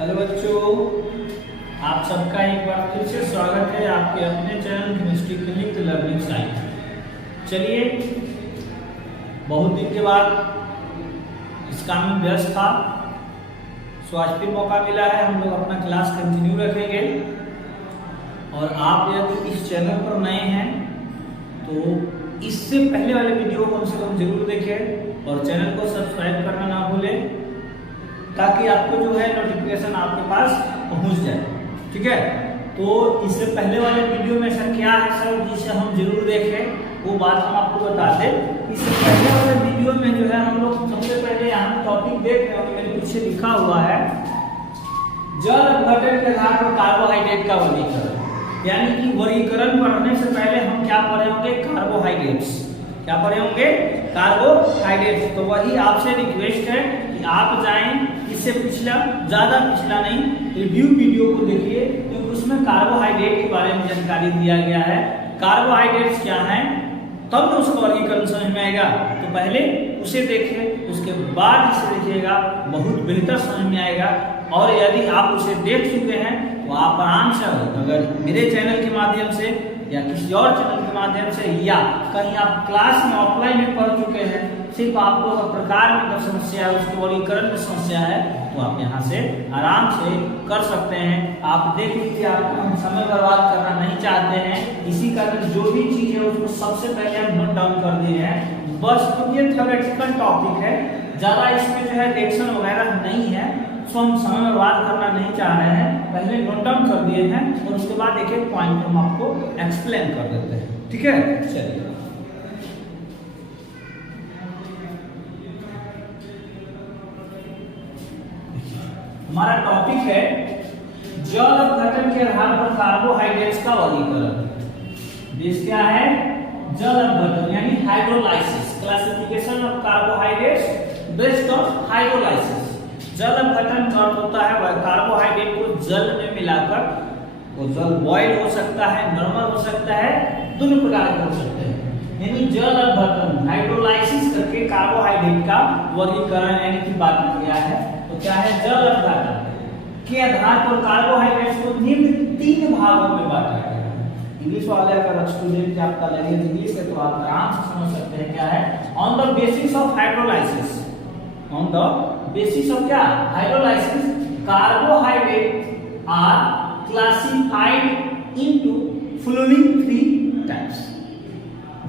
Hello बच्चों, आप सबका एक बार फिर से स्वागत है आपके अपने channel chemistry clinic learning science. चलिए, बहुत दिन के बाद इस काम में व्यस्त था, सो आज फिर मौका मिला है। हम लोग अपना क्लास कंटिन्यू रखेंगे और आप यदि इस चैनल पर नए हैं तो इससे पहले वाले वीडियो को कम से कम जरूर देखें और चैनल को सब्सक्राइब करना ना भूलें, ताकि आपको जो है नोटिफिकेशन आपके पास पहुंच जाए। ठीक है, तो इससे पहले वाले वीडियो में सर क्या है सर जिसे हम जरूर देखें, वो बात हम आपको बता दें। इससे पहले वाले वीडियो में जो है हम लोग सबसे पहले यहाँ टॉपिक देख रहे हो, मेरे पीछे लिखा हुआ है जल अपघटन के आधार पर कार्बोहाइड्रेट का वर्गीकरण। यानी कि वर्गीकरण पढ़ने से पहले हम क्या पढ़े होंगे? कार्बोहाइड्रेट्स। क्या पढ़े होंगे? कार्बोहाइड्रेट्स। तो वही आपसे रिक्वेस्ट है कि आप जाएं, इससे पिछला ज्यादा पिछला नहीं, रिव्यू वीडियो को देखिए, क्योंकि उसमें कार्बोहाइड्रेट के बारे में जानकारी दिया गया है। कार्बोहाइड्रेट्स क्या हैं, तब तो उसका वर्गीकरण समझ में आएगा। तो पहले उसे देखिए, उसके बाद इसे देखिएगा, बहुत बेहतर समझ में आएगा। और यदि आप उसे देख चुके हैं तो आप आराम से, अगर मेरे चैनल के माध्यम से या किसी और चैनल के माध्यम से या कहीं आप क्लास में ऑफलाइन में पढ़ चुके हैं, सिर्फ आपको अगर प्रकार में अगर समस्या है, उसके वर्गीकरण में समस्या है, तो आप यहाँ से आराम से कर सकते हैं। आप देख लीजिए, आपको हम समय बर्बाद करना नहीं चाहते हैं, इसी कारण जो भी चीज है उसको सबसे पहले हम नोट डाउन कर दिए हैं। बस क्योंकि ये थ्योरेटिकल टॉपिक है, ज्यादा इसमें जो है रिएक्शन वगैरह नहीं है, तो हम समय बर्बाद करना नहीं चाह रहे हैं, पहले नोट डाउन कर दिए हैं और उसके बाद एक एक पॉइंट हम आपको एक्सप्लेन कर देते हैं। ठीक है, चलिए। हमारा टॉपिक है जल अपघटन के आधार पर कार्बोहाइड्रेट्स का वर्गीकरण। बेस क्या है? जल अपघटन यानी hydrolysis. Classification of carbohydrates based on hydrolysis. जल अपघटन का अर्थ होता है कार्बोहाइड्रेट को जल में मिलाकर, वो जल बॉइल हो सकता है, नॉर्मल हो सकता है, दोनों प्रकार के हो सकते हैं। यानी जल अपघटन हाइड्रोलाइसिस करके कार्बोहाइड्रेट का वर्गीकरण यानी कि बांटा गया है। तो क्या है? जल अपघटन के आधार पर कार्बोहाइड्रेट्स को निम्न 3 भागों में बांटा गया है। इंग्लिश वाले अगर स्टूडेंट आपका लैंग्वेज इंग्लिश है तो आप आराम से समझ सकते हैं क्या है। On the basis of hydrolysis, on the basis of क्या? Hydrolysis, carbohydrate are classified into following 3 types.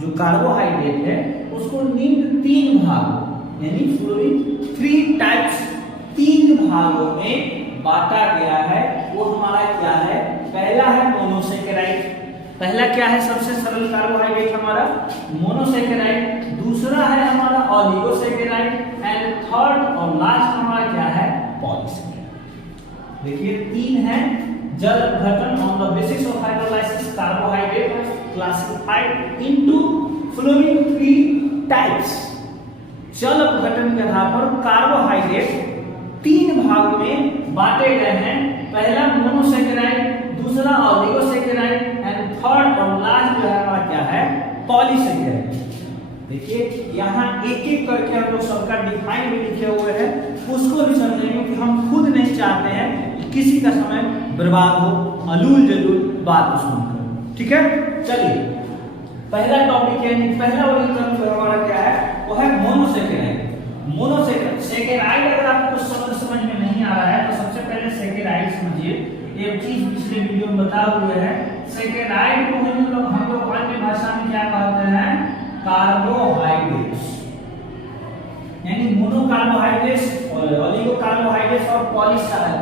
जो कार्बोहाइड्रेट है उसको निम्न 3 भागों यानी फॉलोइंग 3 टाइप्स 3 भागों में बांटा गया है। वो हमारा क्या है? पहला है मोनोसेकेराइड। पहला क्या है? सबसे सरल कार्बोहाइड्रेट हमारा मोनोसेकेराइड। दूसरा है हमारा ऑलिगोसेकेराइड एंड थर्ड और लास्ट हमारा क्या है? पॉलीसेकेराइड। देखिए 3 है। जल अपघटन on the basis of hydrolysis carbohydrate classified into following 3 types. जल अपघटन के आधार पर कार्बोहाइड्रेट 3 भाग में बांटे गए हैं। पहला मोनोसेकेराइड, दूसरा ऑलिगोसेकेराइड एंड थर्ड और लास्ट जो है हमारा क्या है? पॉलीसेकेराइड। देखिए यहाँ एक एक करके हम लोग सबका डिफाइन भी लिखे हुए हैं, उसको भी समझेंगे कि हम खुद नहीं चाहते हैं कि किसी का समय बर्बाद हो अलूल जलूल बात सुनकर। ठीक है, चलिए पहला टॉपिक है, पहला वर्गीकरण जो हमारा क्या है वो है मोनोसेकेराइड। मोनोसेकेराइड अगर आपको शब्द समझ में नहीं आ रहा है तो सबसे पहले सेकेराइड समझिए। एक चीज पिछले वीडियो में बता हुए हैं, सेकेराइड को हम लोग अन्य भाषा में क्या कहते हैं? कार्बोहाइड्रेट्स। यानी मोनो कार्बोहाइड्रेट्स और ऑलिगो कार्बोहाइड्रेट्स और पॉलीसैकेराइड।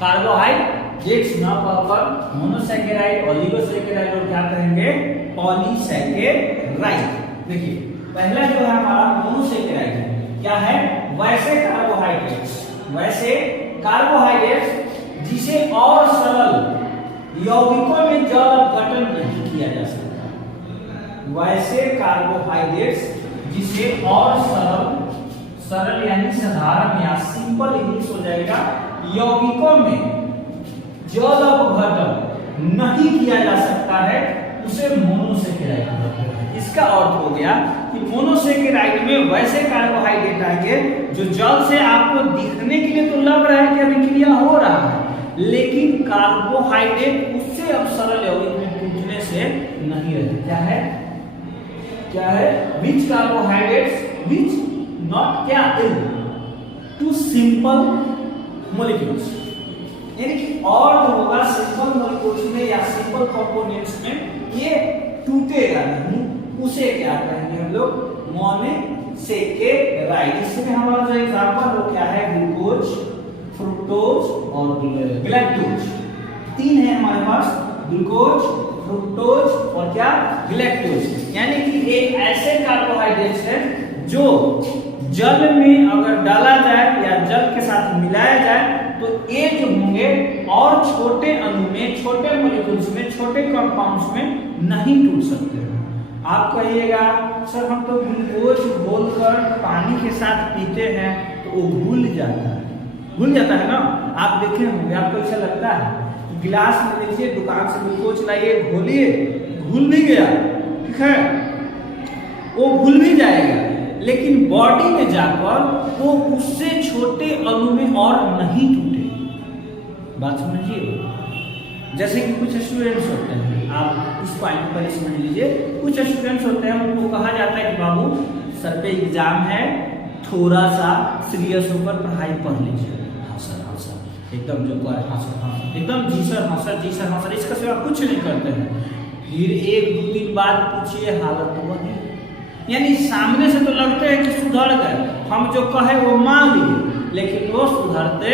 कार्बोहाइड्रेट्स ना कहकर मोनोसेकेराइड, ऑलिगोसेकेराइड और क्या कहेंगे? पॉलीसेकेराइड। देखिए पहला जो है हमारा मोनोसेकेराइड है। क्या है? वैसे कार्बोहाइड्रेट्स जिसे और सरल यौगिकों में जल अपघटन नहीं किया जा सकता। वैसे कार्बोहाइड्रेट्स जिसे और सरल यानी साधारण या सिंपल इंग्लिश हो जाएगा, यौगिकों में जल अपघटन नहीं किया जा सकता है, उसे मोनोसेकेराइड बोलते हैं। इसका अर्थ हो गया कि मोनोसेकेराइड में वैसे कार्बोहाइड्रेट आएंगे जो जल से आपको दिखने के लिए तो लग रहा है कि अभिक्रिया हो रहा है, लेकिन कार्बोहाइड्रेट उससे अब सरल यौगिक में टूटने से नहीं रहते। क्या है विच कार्बोहाइड्रेट्स विच नॉट क्या टू सिंपल मॉलिक्यूल्स, यानी कि और जो होगा सिंपल मॉलिक्यूल्स में या सिंपल कंपोनेंट्स में ये टूटेगा नहीं, उसे क्या कहेंगे हम लोग मोनोसेकेराइड। इसमें हमारा जो एग्जांपल वो क्या है ग्लूकोज, फ्रुक्टोज और गैलेक्टोज। तीन है हमारे पास, ग्लूकोज, फ्रुक्टोज और क्या गैलेक्टोज, यानी कि एक ऐसे कार्बोहाइड्रेट्स है जो जल में अगर डाला जाए या जल के साथ मिलाया जाए तो ये जो होंगे और छोटे अणु में, छोटे मॉलिक्यूल्स में, छोटे कंपाउंड्स में नहीं टूट सकते हैं। आप कहिएगा सर हम तो ग्लूकोज घोलकर पानी के साथ पीते हैं तो वो घुल जाता है ना। आप देखे होंगे, आपको ऐसा लगता है गिलास में लीजिए, दुकान से ग्लूकोज लाइए, घोलिए, घुल भी गया, ठीक है, वो घुल भी जाएगा, लेकिन बॉडी में जाकर वो उससे छोटे अणु में और नहीं टूटे। बात समझिए। जैसे कि कुछ स्टूडेंट्स होते हैं, आप इस पॉइंट पर समझ लीजिए, कुछ स्टूडेंट्स होते हैं उनको कहा जाता है कि बाबू सर पे एग्जाम है, थोड़ा सा सीरियस होकर पढ़ाई पढ़ लीजिए। हाँ सर एकदम जो कर एकदम जी सर हाँ सर इसका सिवा कुछ नहीं करते हैं। फिर 1-2 दिन बाद पूछिए हालत तो वही, यानी सामने से तो लगते हैं कि सुधर गए, हम जो कहे वो मान लिए, लेकिन वो सुधरते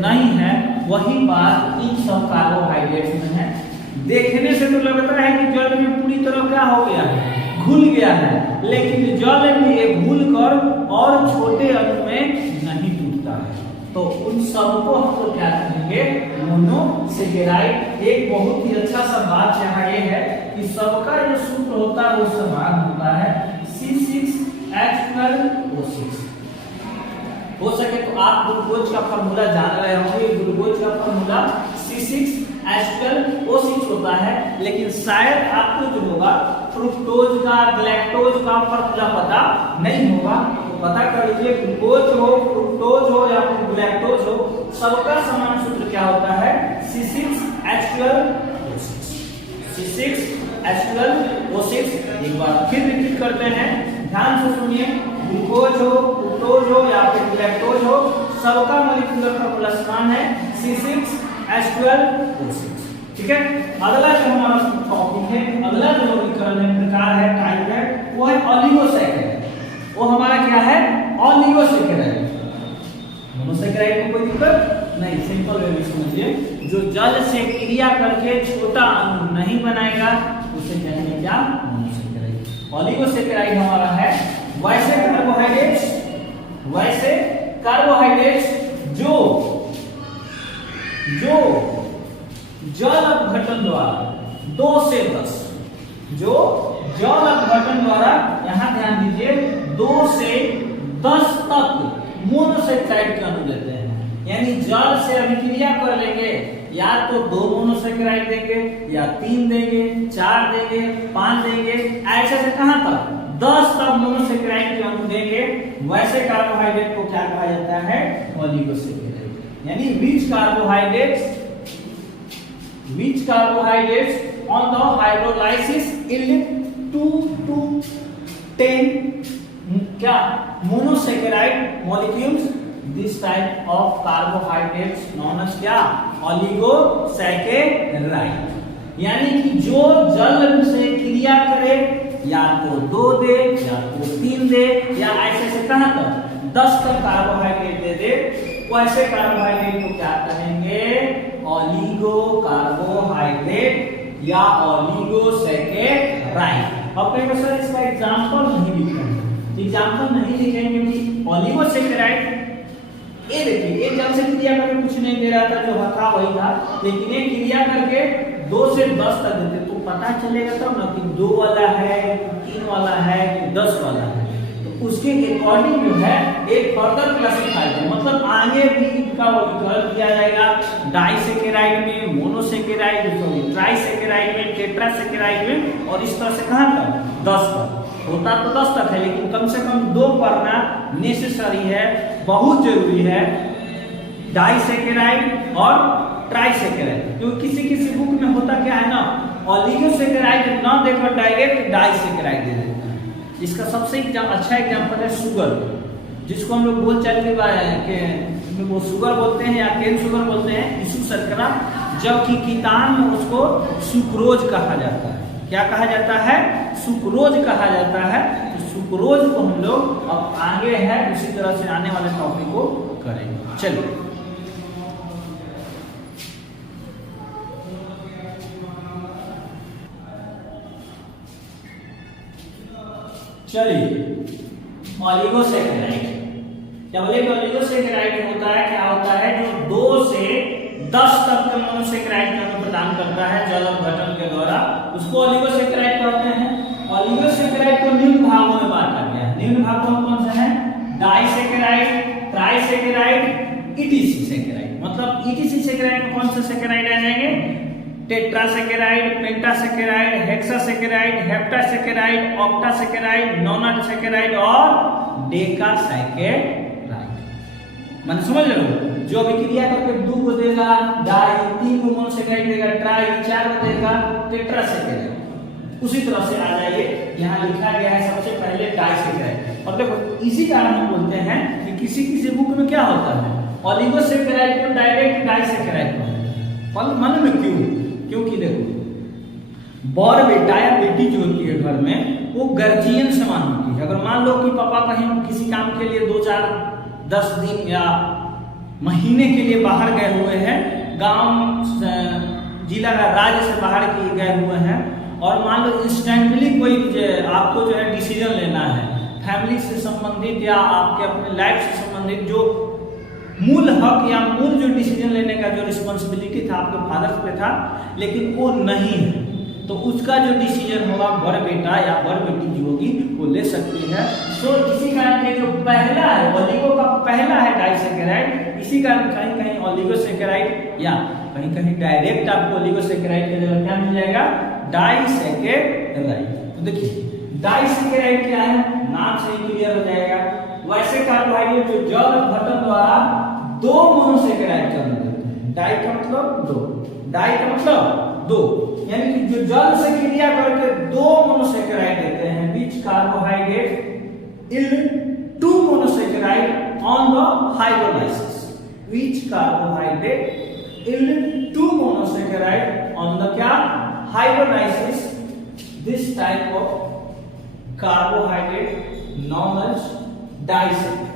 नहीं है। वही बात इन सब कार्बोहाइड्रेट्स में है। देखने से तो लगता है कि जल में पूरी तरह क्या हो गया है, घुल गया है, लेकिन जल में ये घुल कर और छोटे अणु में नहीं टूटता है। तो उन सबको हम लोग क्या कहेंगे मोनोसेकेराइड। एक बहुत ही अच्छा सा बात यहाँ ये है कि सबका जो सूत्र होता है वो समान होता है, C6H12O6। हो सके तो आप ग्लूकोज का फार्मूला जान रहे होंगे, ग्लूकोज का फार्मूला C6H12O6 होता है, लेकिन शायद आपको जो होगा फ्रुक्टोज का, गैलेक्टोज का फार्मूला पता नहीं होगा। तो पता कर लीजिए, ग्लूकोज हो, फ्रुक्टोज हो या फिर गैलेक्टोज हो, सबका समान सूत्र क्या होता है C6H12O6। एक बार फिर रिपीट करते हैं, ध्यान से सुनिए। ग्लूकोज हो, फ्रुक्टोज हो या फिर गैलेक्टोज हो, सबका मॉलिक्यूलर फार्मूला समान है C6H12O6। ठीक है। अगला जो हमारा टॉपिक है, अगला जो वर्गीकरण है, प्रकार है, टाइप है, वो है ऑलिगोसैकेराइड। वो हमारा क्या है ऑलिगोसैकेराइड। मोनोसैकेराइड को कोई दिक्कत नहीं, सिंपल वे में समझिए। जो जल से क्रिया करके छोटा अणु नहीं बनाएगा उसे कहेंगे क्या मोनोसैकेराइड। ऑलिगोसैकेराइड हमारा है वैसे कार्बोहाइड्रेट्स जो जल अपघटन द्वारा 2 से 10, जो जल अपघटन द्वारा, यहां ध्यान दीजिए, 2 से 10 तक मोनोसैकेराइड के अणु देते हैं। यानी जल से अभिक्रिया कर लेंगे, या तो 2 मोनोसैकेराइड देंगे, या 3 देंगे, 4 देंगे, 5 देंगे, ऐसे से कहां तक 10 तक मोनोसैकेराइड के अणु देंगे। वैसे कार्बोहाइड्रेट को क्या कहा जाता है ऑलिगोसैकेराइड। यानी which carbohydrates on the hydrolysis yield 2 to 10 क्या monosaccharide molecules, this type of carbohydrates known as क्या ऑलिगोसैकेराइड। यानी कि जो जल से क्रिया करे, या तो 2 दे, या तो 3 दे, या ऐसे से कहां तक 10 तक कार्बोहाइड्रेट दे दे, वैसे कार्बोहाइड्रेट को क्या कहेंगे ऑलिगो कार्बोहाइड्रेट या ऑलिगोसैकेराइड। अब कहेंगे सर इसका एग्जांपल नहीं लिखेंगे, एग्जांपल नहीं लिखेंगे कि ऑलिगोसैकेराइड ये देखिए, ये जल से क्रिया करके कुछ नहीं दे रहा था, जो था वही था, लेकिन ये क्रिया करके 2 से 10 तक देते, तो पता चलेगा तब ना कि 2 वाला है, 3 वाला है, 10 वाला है। तो उसके अकॉर्डिंग जो है एक फर्दर क्लासिफाइड है, मतलब आगे भी इनका वर्गीकरण किया जाएगा डाइसैकेराइड में, मोनोसैकेराइड, ट्राइसैकेराइड में, टेट्रासैकेराइड में और इस तरह से कहाँ तक 10 तक होता तो 10 तक है, लेकिन कम से कम 2 पढ़ना नेसेसरी है, बहुत जरूरी है, डाइसेकेराइड और ट्राइसेकेराइड। क्योंकि किसी किसी बुक में होता क्या है ना, ओलिगोसेकेराइड ना देकर डायरेक्ट डाइसेकेराइड दे देता है। इसका सबसे अच्छा एग्जांपल है शुगर, जिसको हम लोग बोलचाल के वो शुगर बोलते हैं या केन शुगर बोलते हैं, यीशु शर्करा, जबकि कितान में उसको सुक्रोज कहा जाता है। क्या कहा जाता है? सुक्रोज कहा जाता है। तो सुक्रोज को हम लोग अब आगे है उसी तरह से आने वाले टॉपिक को करेंगे। चलिए ओलिगोसेकेराइड, क्या बोले कि ओलिगोसेकेराइड होता है, क्या होता है, जो 2 से 10 तक के मोनोसेकेराइड को प्रदान करता है जल अपघटन के द्वारा, उसको ओलिगोसेकेराइड कहते हैं। ओलिगोसेकेराइड को निम्न भागों में बांटा गया है। निम्न भाग कौन से हैं? Disaccharide, trisaccharide, ETC saccharide. मतलब ईटीसी सेकेराइड में कौन से सेकेराइड आ जाएंगे? टेट्रासेकेराइड, पेंटासेकेराइड, हेक्सासेकेराइड, हेप्टासेकेराइड, ऑक्टासेकेराइड, नोनासेकेराइड और डेकासेकेराइड। माने समझ लो, जो अभिक्रिया करके 2 को देगा डाई, 3 को मोनोसेकेराइड देगा ट्राई, 4 को देगा टेट्रासेकेराइड। उसी तरह से आ जाइए, यहाँ लिखा गया है सबसे पहले डाइसेकेराइड। और देखो इसी कारण हम बोलते हैं कि किसी किसी बुक में क्या होता है, ओलिगोसेकेराइड को डायरेक्ट डाइसेकेराइड कहते हैं। पर मन में क्यों? क्योंकि देखो बड़ बेटा या बेटी जो होती है घर में, वो गार्जियन समान होती है। अगर मान लो कि पापा कहीं किसी काम के लिए 2-4-10 दिन या महीने के लिए बाहर गए हुए हैं, गांव जिला या राज्य से बाहर गए हुए हैं, और मान लो इंस्टेंटली कोई आपको जो है डिसीजन लेना है फैमिली से संबंधित या आपके अपने लाइफ से संबंधित, जो मूल हक या मूल जो डिसीजन लेने का जो रिस्पॉन्सिबिलिटी था आपके फादर पे था, लेकिन वो नहीं है, तो उसका जो डिसीजन होगा बड़ बेटा या बड़ बेटी जो होगी वो ले सकती है। तो इसी कारण ये जो पहला है ओलिगो का पहला है डाइसेकेराइड, इसी कारण कहीं कहीं ओलिगोसेकेराइड या कहीं कहीं डायरेक्ट आपको ओलिगोसेकेराइड की जगह क्या मिल जाएगा? डाइसेकेराइड। तो देखिए डाइसेकेराइड क्या है, नाम से ही क्लियर हो जाएगा। वैसे कार्बोहाइड्रेट जो जल अपघटन द्वारा 2 मोनोसेकेराइड जन्म देते हैं। डाई का मतलब 2, डाई का मतलब 2, यानी कि जो जल से क्रिया करके 2 मोनोसेकेराइड देते हैं। which carbohydrate yield 2 monosaccharide on the hydrolysis? which carbohydrate yield 2 monosaccharide on the क्या? hydrolysis? this type of carbohydrate known as disaccharide,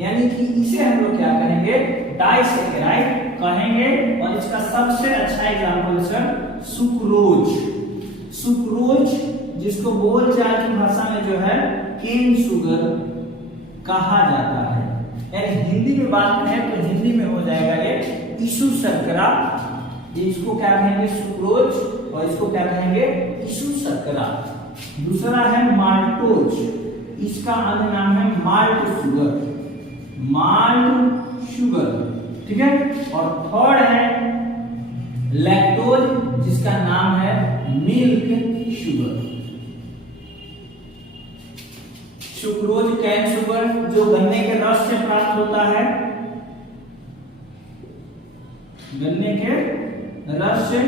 यानी कि इसे हम लोग क्या कहेंगे? डाइसेकेराइड कहेंगे। और इसका सबसे अच्छा एग्जांपल सर सुक्रोज। सुक्रोज जिसको बोलचाल की भाषा में जो है केन शुगर कहा जाता है, यानी हिंदी में बात करें तो हिंदी में हो जाएगा ये यीशु शर्करा। इसको क्या कहेंगे? सुक्रोज, और इसको क्या कहेंगे? यीशु शर्करा। दूसरा है माल्टोज, इसका अन्य नाम है माल्ट शुगर, माल्ट शुगर, ठीक है। और थर्ड है लैक्टोज, जिसका नाम है milk sugar. Sucrose cane sugar जो गन्ने के रस से प्राप्त होता है, गन्ने के रस से।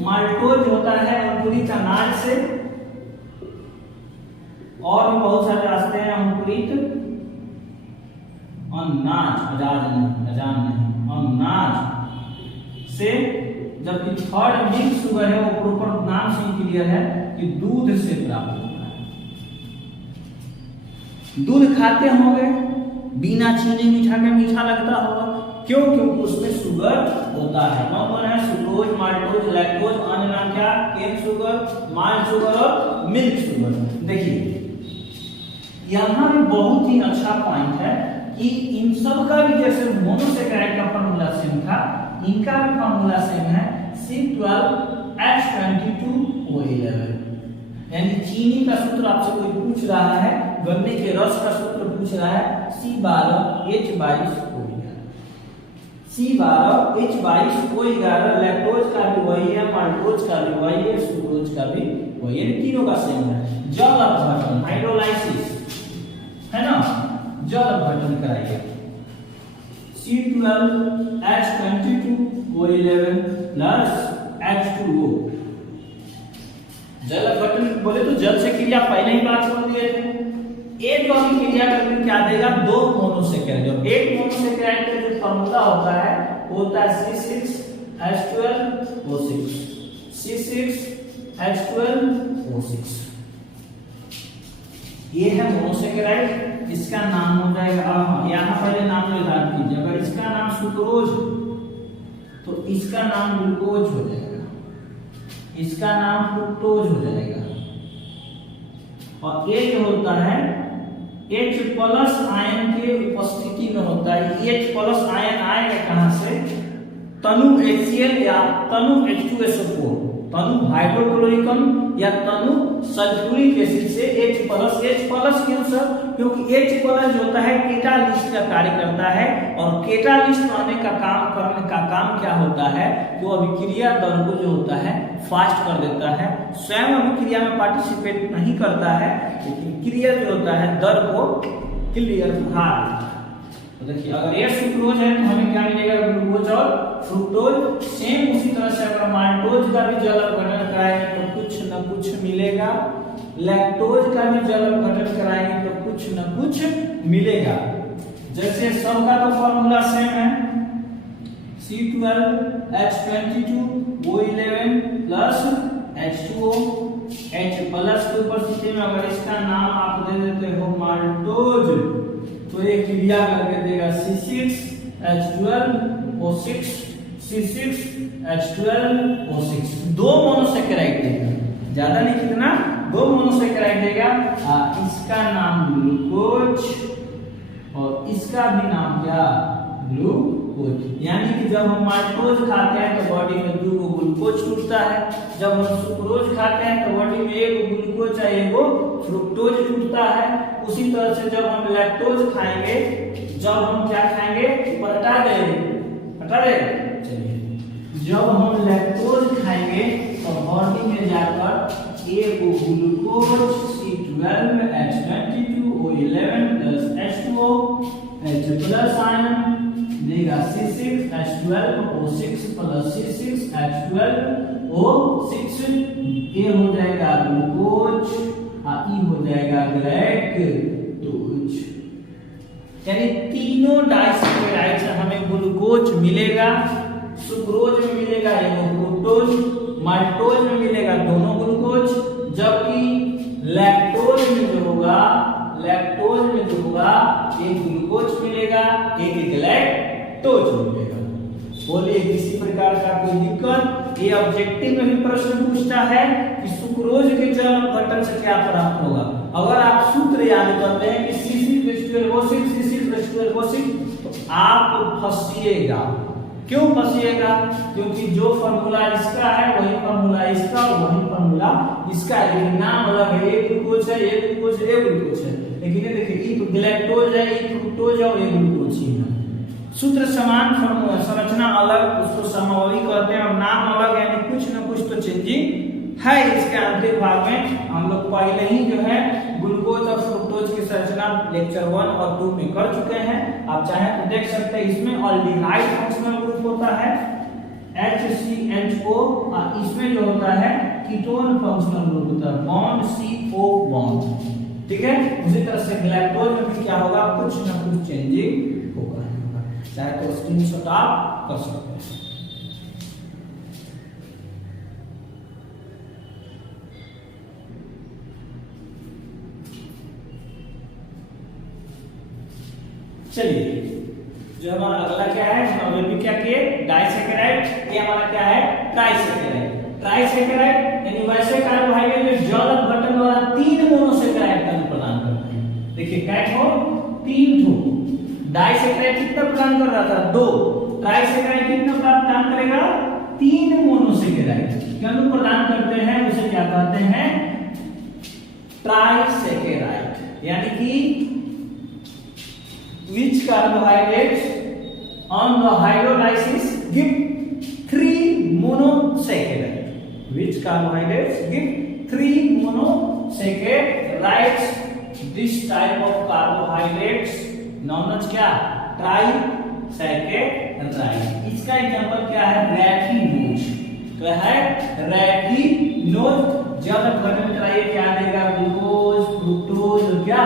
माल्टोज होता है अंकुरित अनाज से, और भी बहुत सारे रास्ते हैं अंकुरित अनाज, अनाज से। जबकि थर्ड मिल्क शुगर है वो प्रॉपर नाम से ही क्लियर है कि दूध से प्राप्त होता है। दूध खाते होंगे बिना चीनी मीठा के मीठा लगता होगा, क्यों? क्योंकि उसमें शुगर होता है। कौन कौन है? सुक्रोज, माल्टोज, लैक्टोज, अन्य नाम क्या? केन शुगर, माल्ट शुगर और मिल्क शुगर। देखिए यहाँ भी बहुत ही अच्छा पॉइंट है कि इन सब का भी जैसे मोनोसेकेराइड का फॉर्मूला सेम था, इनका भी फॉर्मूला सेम है C12H22O11। यानी चीनी का सूत्र आपसे कोई पूछ रहा है, गन्ने के रस का सूत्र पूछ रहा है C12H22O11। C12H22 O11 लैक्टोज का भी वही है, माल्टोज का भी वही है, सुक्रोज का भी वही है, तीनों का सेम है। जल अपघटन हाइड्रोलाइसिस है ना, जल अपघटन कराइए। C12H22O11 plus H2O। जल अपघटन बोले तो जल से क्रिया पहले ही बात कर दिए थे। एक और क्रिया करके क्या देगा, दो मोनोसेकेराइड। जब एक मोनोसेकेराइड का जो फार्मूला होता है C6H12O6, C6H12O6। ये है मोनोसेकेराइड, इसका नाम हो जाएगा, यहाँ पहले नाम निर्धारित कीजिए। अगर इसका नाम सुक्रोज तो इसका नाम ग्लूकोज हो जाएगा, इसका नाम फ्रुक्टोज हो जाएगा। और ये जो होता है H प्लस आयन के उपस्थिति में होता है। H प्लस आयन आएगा कहां से, तनु HCl या तनु H2SO4, तनु हाइड्रोक्लोरिकम या तनु सल्फ्यूरिक एसिड से H प्लस क्यों सर, क्योंकि H प्लस जो होता है केटालिस्ट का कार्य करता है। और केटालिस्ट करने का काम क्या होता है, जो अभिक्रिया दर को जो होता है फास्ट कर देता है। स्वयं अभिक्रिया में पार्टिसिपेट नहीं करता है, लेकिन क्रिया जो होता है दर को क्लियर भार। तो देखिए अगर ये सुक्रोज है तो हमें क्या मिलेगा, ग्लूकोज और फ्रुक्टोज। सेम उसी तरह से अगर माल्टोज का भी जल अपघटन कराएंगे तो कुछ न कुछ मिलेगा, लैक्टोज का भी जल अपघटन कराएंगे तो कुछ न कुछ मिलेगा। जैसे सबका तो फॉर्मूला सेम है, C12H22O11 plus H2O। H plus की उपस्थिति में अगर इसका नाम आप दे देते हो माल्टोज तो ये क्रिया करके देगा C6H12O6, C6H12O6। दो मोनोसेकेराइड देगा, ज्यादा नहीं, कितना, दो मोनोसेकेराइड देगा। इसका नाम ग्लूकोज और इसका भी नाम क्या, ग्लूकोज। यानी कि जब हम माल्टोज खाते हैं तो बॉडी में 2 ग्लूकोज टूटता है, जब हम सुक्रोज खाते हैं तो बॉडी में 1 ग्लूकोज या 1 फ्रुक्टोज टूटता है। उसी तरह से जब हम लैक्टोज खाएंगे, जब हम क्या खाएंगे, हटा दे, चलिए, जब हम लैक्टोज खाएंगे तो बॉडी में जाकर 1 glucose C12H22O11 plus H2O, H plus ion देगा C6H12O6 प्लस C6H12O6। ये हो जाएगा ग्लूकोज, ई हो जाएगा ग्लैक्टोज। यानी तीनों डाइसैकेराइड से हमें ग्लूकोज मिलेगा, सुक्रोज में मिलेगा एगो फ्रुक्टोज, माल्टोज में मिलेगा दोनों ग्लूकोज, जबकि लैक्टोज में जो होगा एक ग्लूकोज मिलेगा, एक ग्लैक्टोज मिलेगा। बोलिए किसी प्रकार का कोई दिक्कत? ये ऑब्जेक्टिव में भी प्रश्न पूछता है कि सुक्रोज के जल अपघटन से क्या प्राप्त होगा। अगर आप सूत्र याद करते हैं कि C6H12O6 तो आप फंसिएगा। क्यों फंसिएगा? क्योंकि जो फॉर्मूला इसका है वही फॉर्मूला इसका और वही फॉर्मूला इसका है, लेकिन नाम अलग है। एक ग्लूकोज है, एक ग्लूकोज है, एक ग्लूकोज है, लेकिन ये देखिए एक ग्लैक्टोज है, एक फ्रुक्टोज है और एक ग्लूकोज ही है। सूत्र समान, संरचना अलग, उसको समावली कहते हैं, और नाम अलग, यानी कुछ न कुछ तो चेंजिंग है। इसके अंतिम भाग में हम लोग पहले ही जो है ग्लूकोज और फ्रुक्टोज की संरचना लेक्चर 1 और 2 में कर चुके हैं। आप चाहे तो देख सकते हैं। इसमें ऑल्डिहाइड फंक्शनल ग्रुप होता है HCHO, और इसमें जो होता है कीटोन फंक्शनल ग्रुप होता है बॉन्ड CO बॉन्ड। ठीक है, उसी तरह से ग्लैक्टोज में भी क्या होगा, कुछ न कुछ चेंजिंग होगा। चाहे तो स्क्रीनशॉट आप कर सकते हैं। चलिए, जो हमारा अगला क्या है, हमने भी क्या किए, डाइसैकेराइड। ये हमारा क्या है, ट्राइसैकेराइड। ट्राइसैकेराइड यानी वैसे कार्बोहाइड्रेट जो जल अपघटन द्वारा 3 मोनोसेकेराइड का प्रदान करते हैं। देखिए क्या हो, 3 ठो। डाइसैकेराइड कितना प्रदान कर रहा था, 2। ट्राइसैकेराइड कितना प्रदान करेगा, 3 मोनोसेकेराइड क्या प्रदान करते हैं, उसे क्या कहते हैं, ट्राइसैकेराइड। यानी कि which carbohydrates on the hydrolysis give 3 monosaccharides. Which carbohydrates give 3 monosaccharides? This type of carbohydrates known as क्या? ट्राइसैकेराइड. इसका एग्जांपल क्या है? रेटिनोज. क्या है? रेटिनोज. जब अपघटन कराइए क्या देगा? ग्लूकोज, फ्रुक्टोज और क्या?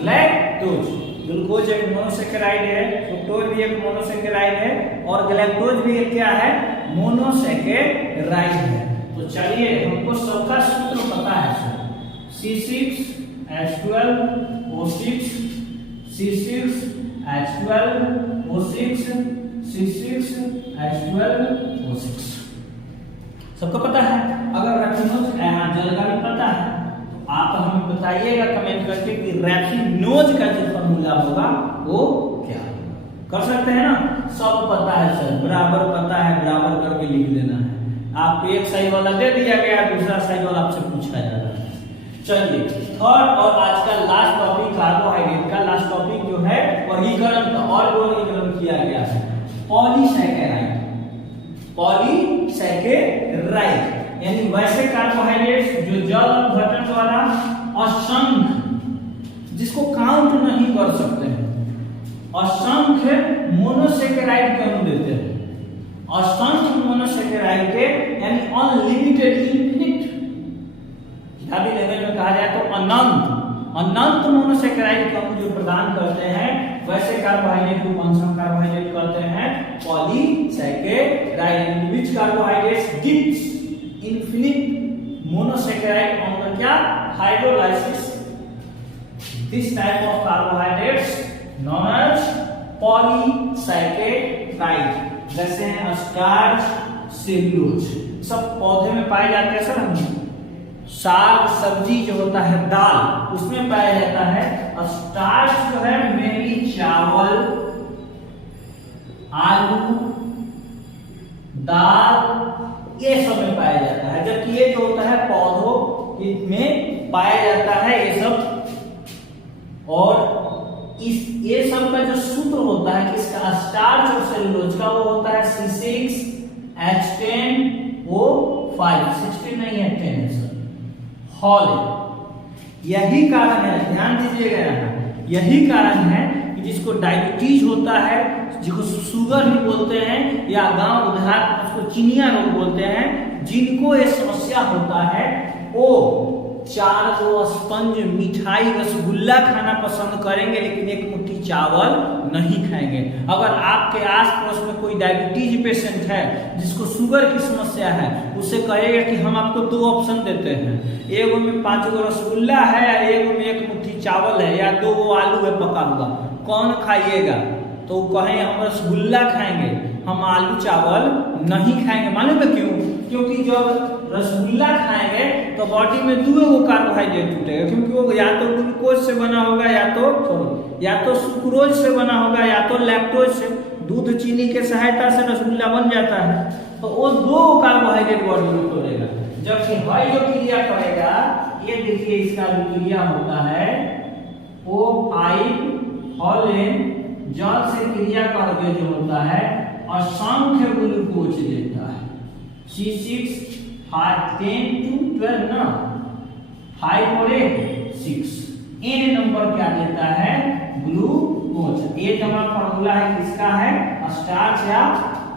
ग्लैक्टोज. ग्लूकोज एक मोनोसैकेराइड है, फ्रुक्टोज भी एक मोनोसैकेराइड है और ग्लैक्टोज भी एक क्या है? मोनोसैकेराइड है. तो चलिए हमको सबका सूत्र पता है. C6H12O6 C6H12O6 C6H12O6 सबको पता है. अगर रेटिनोज जल का भी पता है तो आप हमें बताइएगा कमेंट करके कि रेटिनोज का जो फॉर्मूला होगा वो क्या होगा. कर सकते हैं ना? सब पता है सर, बराबर पता है, बराबर करके लिख देना है. आपको एक सही वाला दे दिया गया, दूसरा सही वाला आपसे पूछा जा रहा है. चलिए थर्ड और आज का लास्ट टॉपिक कार्बोहाइड्रेट का लास्ट टॉपिक जो है वर्गीकरण का, और वर्गीकरण किया गया है पॉलीसैकेराइड. पॉलीसैकेराइड यानी वैसे कार्बोहाइड्रेट्स जो जल अपघटन द्वारा असंख्य, जिसको काउंट नहीं कर सकते हैं, असंख्य मोनोसैकेराइड के अणु देते हैं. असंख्य मोनोसैकेराइड के यानी अनलिमिटेड, इनफिनिट, अभी लेवल में कहा जाए तो अनंत मोनोसैकेराइड के अणु जो प्रदान करते हैं वैसे कार्बोहाइड्रेट को कौन सा कार्बोहाइड्रेट कहते हैं? Polysaccharide. Which carbohydrates gives infinite monosaccharide on the क्या? Hydrolysis. This type of carbohydrates known as polysaccharide. जैसे हैं स्टार्च, सेल्यूलोज, सब पौधे में पाए जाते हैं सर. हम साग सब्जी जो होता है, दाल, उसमें पाया जाता है. स्टार्च जो है मेनली चावल, आलू, दाल, ये सब में पाया जाता है. जबकि ये जो होता है पौधों में पाया जाता है ये सब. और इस ये सब का जो सूत्र होता है किसका? स्टार्च और सेलुलोज का, वो होता है C6H10O5. 16 नहीं है, 10 है सर. हॉल. यही कारण है, ध्यान दीजिएगा यहाँ, यही कारण है कि जिसको डायबिटीज होता है, जिसको शुगर भी बोलते हैं या गांव उधार उसको चिनिया रोग बोलते हैं, जिनको ये समस्या होता है वो 4 स्पंज मिठाई रसगुल्ला खाना पसंद करेंगे लेकिन एक मुट्ठी चावल नहीं खाएंगे. अगर आपके आस पड़ोस में कोई डायबिटीज पेशेंट है जिसको शुगर की समस्या है, उसे कहेगा कि हम आपको 2 ऑप्शन देते हैं, एगो में 5 रसगुल्ला है या एगो में एक मुट्ठी चावल है या 2 आलू है पका हुआ, कौन खाइएगा? तो कहें हम रसगुल्ला खाएंगे, हम आलू चावल नहीं खाएंगे. मालूम है क्यों? क्योंकि जब रसगुल्ला खाएंगे तो बॉडी में 2 कार्बोहाइड्रेट टूटेगा, क्योंकि वो या तो ग्लूकोज से बना होगा या तो सुक्रोज से बना होगा या तो लैक्टोज से. दूध चीनी के सहायता से रसगुल्ला बन जाता है, तो वो 2 कार्बोहाइड्रेट बॉडी में तोड़ेगा. जबकि भाई जो क्रिया करेगा, ये देखिए इसका जो क्रिया होता है O5 हॉलेन जल से क्रिया करके जो होता है असंख्य ग्लूकोज देता है. C6 10 to 12 ना, 5 और 6, n नंबर क्या देता है? ग्लूकोज. ये हमारा फॉर्मूला है किसका है? स्टार्च या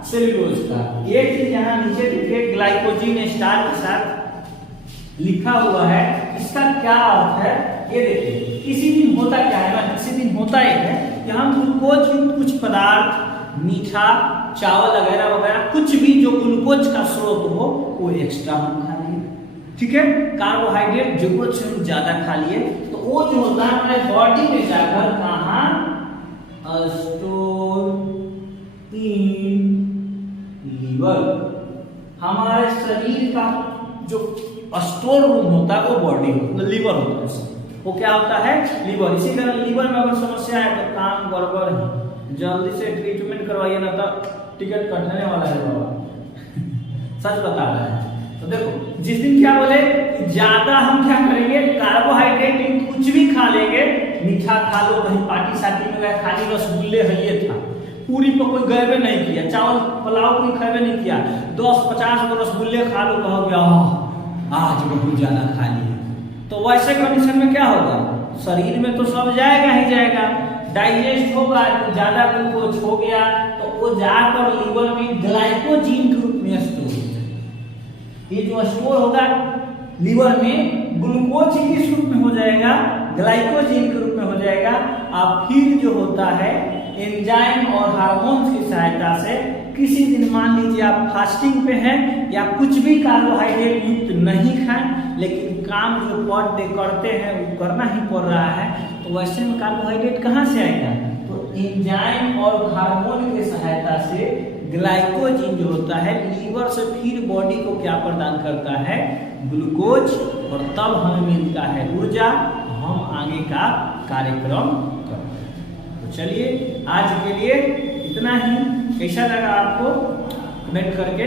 सेलुलोज का. एक चीज यहाँ नीचे देखिए ग्लाइकोजिन स्टार के साथ लिखा हुआ है, इसका क्या अर्थ है? ये देखिए किसी दिन होता क्या है ना, किसी दिन होता है कि हम ग्लूकोज युक्त कुछ पदार्थ, मीठा, चावल वगैरह वगैरह, कुछ भी जो ग्लूकोज का स्रोत हो वो एक्स्ट्रा हम खा लिए. ठीक है, कार्बोहाइड्रेट जरूरत से ज्यादा खा लिए तो वो जो होता है हमारे बॉडी में जाकर कहाँ? Store in liver. हमारे शरीर का जो स्टोर रूम होता है वो बॉडी होता है, लीवर होता है. वो क्या होता है? लीवर. इसी तरह लीवर में अगर समस्या है तो काम गड़बड़ है, जल्दी से ट्रीटमेंट करवाइए ना तो टिकट कटने वाला है बाबा. सच बता रहा है. तो देखो जिस दिन क्या बोले ज्यादा हम क्या करेंगे? कार्बोहाइड्रेट कुछ भी खा लेंगे, मीठा खा लो, कहीं पार्टी शादी में गए खाली रसगुल्ले है ये था, पूरी पर कोई गए नहीं किया, चावल पुलाव कोई खाए नहीं किया, 10-50 रसगुल्ले खा लो, कहोगे आज बहुत ज्यादा खा लिए, तो वैसे कंडीशन में क्या होगा, शरीर में तो सब जाएगा ही जाएगा, डाइजेस्ट होगा, ज्यादा ग्लूकोज हो गया तो वो जाकर लीवर में ग्लाइकोजीन के रूप में स्टोर हो जाएगा। ये जो स्टोर होगा लीवर में ग्लूकोज किस रूप में हो जाएगा, ग्लाइकोजीन के रूप में हो जाएगा। अब फिर जो होता है एंजाइम और हार्मोन्स की सहायता से, किसी दिन मान लीजिए आप फास्टिंग पे हैं या कुछ भी कार्बोहाइड्रेट युक्त नहीं खाएं, लेकिन काम जो पर डे करते हैं वो करना ही पड़ रहा है, तो वैसे में कार्बोहाइड्रेट कहाँ से आएगा, तो एंजाइम और हार्मोन की सहायता से ग्लाइकोजीन जो होता है लीवर से फिर बॉडी को क्या प्रदान करता है, ग्लूकोज, और तब हमें मिलता है ऊर्जा, हम आगे का कार्यक्रम करते हैं। तो चलिए आज के लिए इतना ही। कैसा लगा आपको कमेंट करके